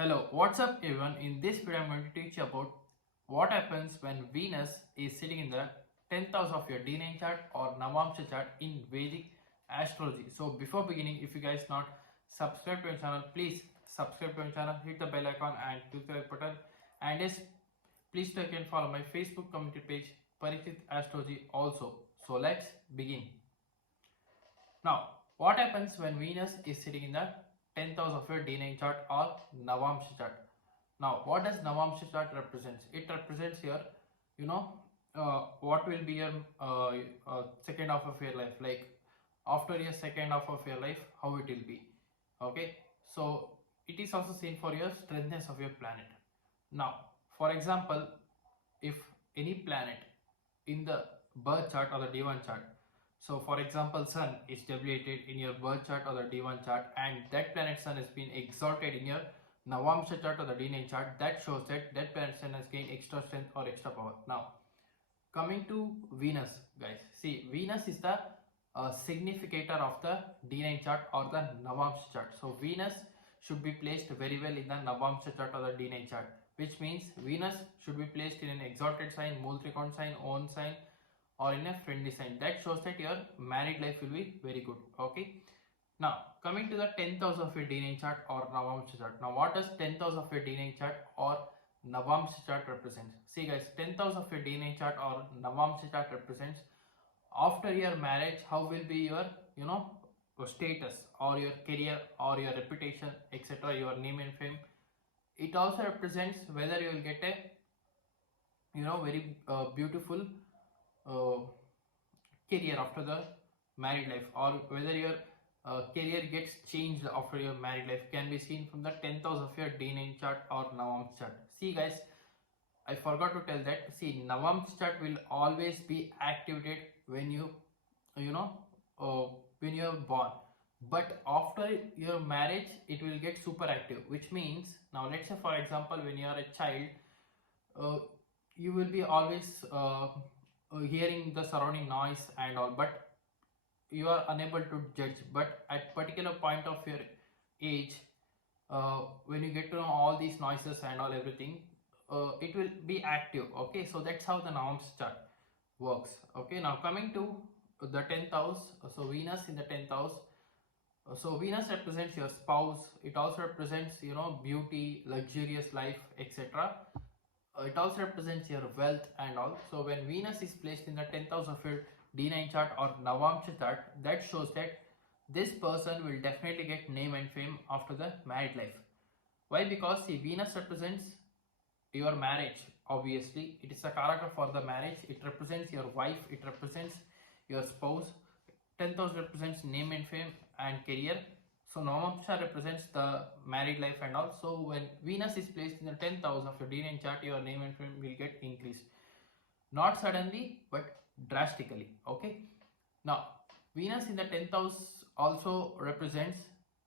Hello, what's up everyone? In this video I'm going to teach you about what happens when Venus is sitting in the 10th house of your D9 chart or Navamsa chart in Vedic Astrology. So before beginning, if you guys not subscribe to my channel, please subscribe to my channel, hit the bell icon and click the like button. And yes, please take and follow my Facebook community page Parikshith Astrology also. So let's begin. Now, what happens when Venus is sitting in the 10th house of your D9 chart or Navamsa chart? Now, what does Navamsa chart represents? It represents your, you know, what will be your second half of your life. Like after your second half of your life, how it will be. Okay, so it is also seen for your strengthness of your planet. Now, for example, if any planet in the birth chart or the D1 chart, so for example, Sun is debilitated in your birth chart or the D1 chart, and that planet Sun has been exalted in your Navamsa chart or the D9 chart, that shows that that planet Sun has gained extra strength or extra power. Now, coming to Venus, guys, see, Venus is the significator of the D9 chart or the Navamsa chart. So Venus should be placed very well in the Navamsa chart or the D9 chart, which means Venus should be placed in an exalted sign, Mool sign, own sign, or in a friendly sign. That shows that your married life will be very good. Okay. Now coming to the 10th house of your D9 chart or Navamsa chart. Now what does 10th house of your D9 chart or Navamsa chart represents? See guys, 10th house of your D9 chart or Navamsa chart represents after your marriage how will be your your status or your career or your reputation, etc., your name and fame. It also represents whether you will get a very beautiful uh, career after the married life, or whether your career gets changed after your married life, can be seen from the 10th house of your D9 chart or Navamsa chart. See guys, I forgot to tell that. See, Navamsa chart will always be activated when you know when you are born, but after your marriage it will get super active, which means, now let's say for example when you are a child, uh, you will be always hearing the surrounding noise and all, but you are unable to judge. But at particular point of your age, when you get to know all these noises and all everything, it will be active. Okay, so that's how the norms chart works. Okay, now coming to the 10th house, so Venus in the 10th house. So Venus represents your spouse. It also represents beauty, luxurious life, etc. It also represents your wealth and all. So when Venus is placed in the 10th house of your D9 chart or Navamsa chart, that shows that this person will definitely get name and fame after the married life. Why? Because see, Venus represents your marriage. Obviously, it is a character for the marriage. It represents your wife. It represents your spouse. 10th house represents name and fame and career. So Navamsa represents the married life and all. So when Venus is placed in the 10th house of your D9 chart, your name and fame will get increased. Not suddenly, but drastically. Okay. Now, Venus in the 10th house also represents,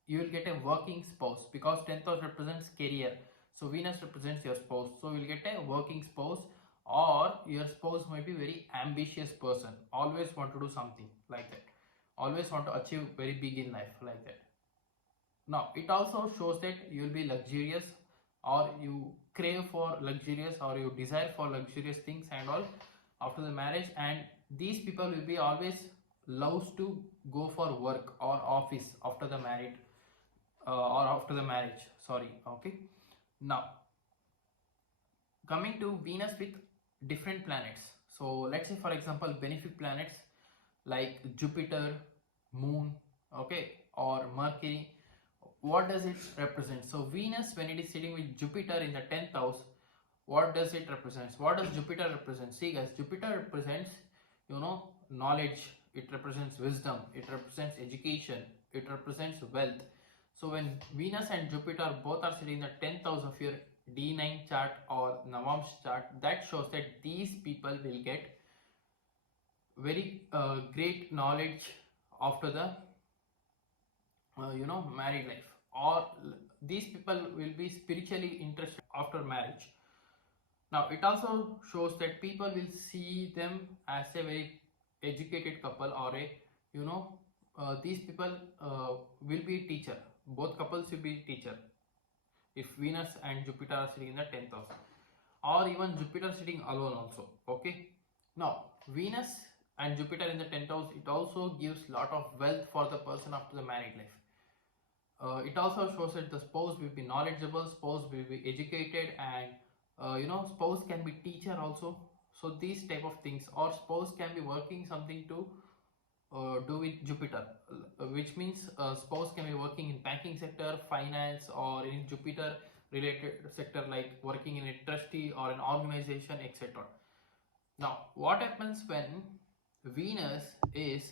you will get a working spouse, because 10th house represents career. So Venus represents your spouse. So you will get a working spouse, or your spouse might be very ambitious person, always want to do something like that, always want to achieve very big in life like that. Now it also shows that you will be luxurious, or you crave for luxurious, or you desire for luxurious things and all after the marriage. And these people will be always loves to go for work or office after the married, or after the marriage, sorry. Okay, now coming to Venus with different planets. So let's say for example benefic planets like Jupiter, Moon, okay, or Mercury. What does it represent? So Venus, when it is sitting with Jupiter in the 10th house, what does it represent? What does Jupiter represent? See guys, Jupiter represents knowledge, it represents wisdom, it represents education, it represents wealth. So when Venus and Jupiter both are sitting in the 10th house of your D9 chart or Navamsa chart, that shows that these people will get very great knowledge after the married life, or these people will be spiritually interested after marriage. Now it also shows that people will see them as a very educated couple, or a these people will be teacher, both couples will be teacher. if Venus and Jupiter are sitting in the 10th house, or even Jupiter sitting alone also. Okay. Now Venus and Jupiter in the 10th house, it also gives lot of wealth for the person after the married life. It also shows that the spouse will be knowledgeable, spouse will be educated, and spouse can be teacher also. So these type of things, or spouse can be working something to do with Jupiter, which means spouse can be working in banking sector, finance, or in Jupiter related sector like working in a trustee or an organization, etc. Now, what happens when Venus is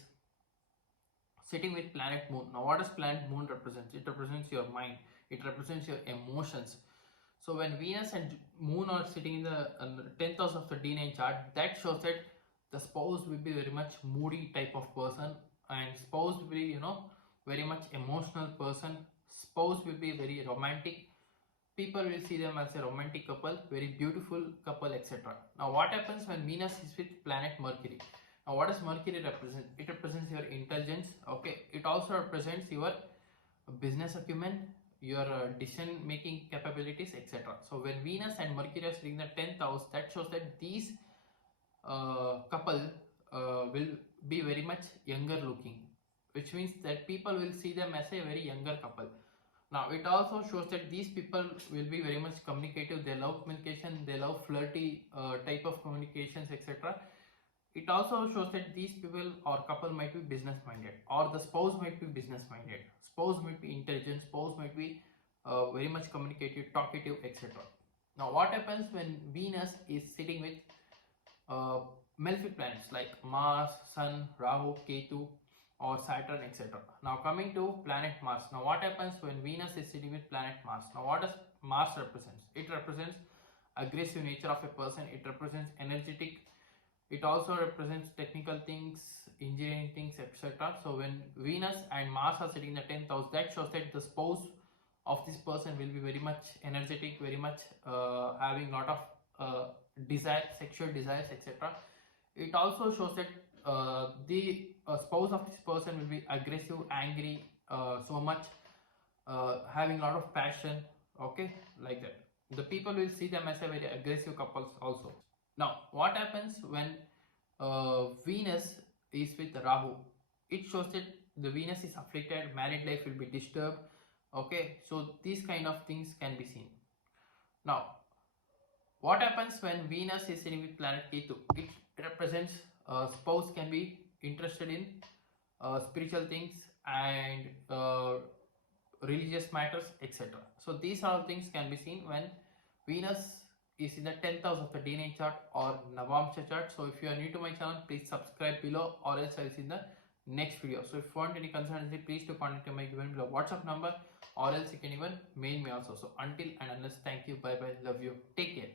sitting with planet Moon? Now, what does planet Moon represent? It represents your mind. It represents your emotions. So when Venus and Moon are sitting in the 10th house of the D9 chart, that shows that the spouse will be very much moody type of person, and spouse will be very much emotional person. Spouse will be very romantic. People will see them as a romantic couple, very beautiful couple, etc. Now, what happens when Venus is with planet Mercury? Now, what does Mercury represent? It represents your intelligence. Okay, it also represents your business acumen, your decision making capabilities, etc. So when Venus and Mercury are sitting in the 10th house, that shows that these couple will be very much younger looking, which means that people will see them as a very younger couple. Now it also shows that these people will be very much communicative, they love communication, they love flirty type of communications, etc. It also shows that these people or couple might be business minded, or the spouse might be business minded, spouse might be intelligent, spouse might be very much communicative, talkative, etc. Now what happens when Venus is sitting with malefic planets like Mars, Sun, Rahu, Ketu, or Saturn, etc. Now coming to planet Mars. Now what happens when Venus is sitting with planet Mars? Now what does Mars represents? It represents aggressive nature of a person. It represents energetic. It also represents technical things, engineering things, etc. So when Venus and Mars are sitting in the 10th house, that shows that the spouse of this person will be very much energetic, very much having lot of desire, sexual desires, etc. It also shows that the spouse of this person will be aggressive, angry, so much, having a lot of passion. Okay, like that. The people will see them as a very aggressive couples also. Now, what happens when Venus is with Rahu? It shows that the Venus is afflicted, married life will be disturbed. Okay, so these kind of things can be seen. Now, what happens when Venus is sitting with planet Ketu? It represents spouse can be interested in spiritual things and religious matters, etc. So these all things can be seen when Venus is in the 10th house of the D9 chart or Navamsa chart. So if you are new to my channel, please subscribe below, or else I will see in the next video. So if you want any consultancy, please do contact my given below WhatsApp number, or else you can even mail me also. So until and unless, thank you, bye bye, love you, take care.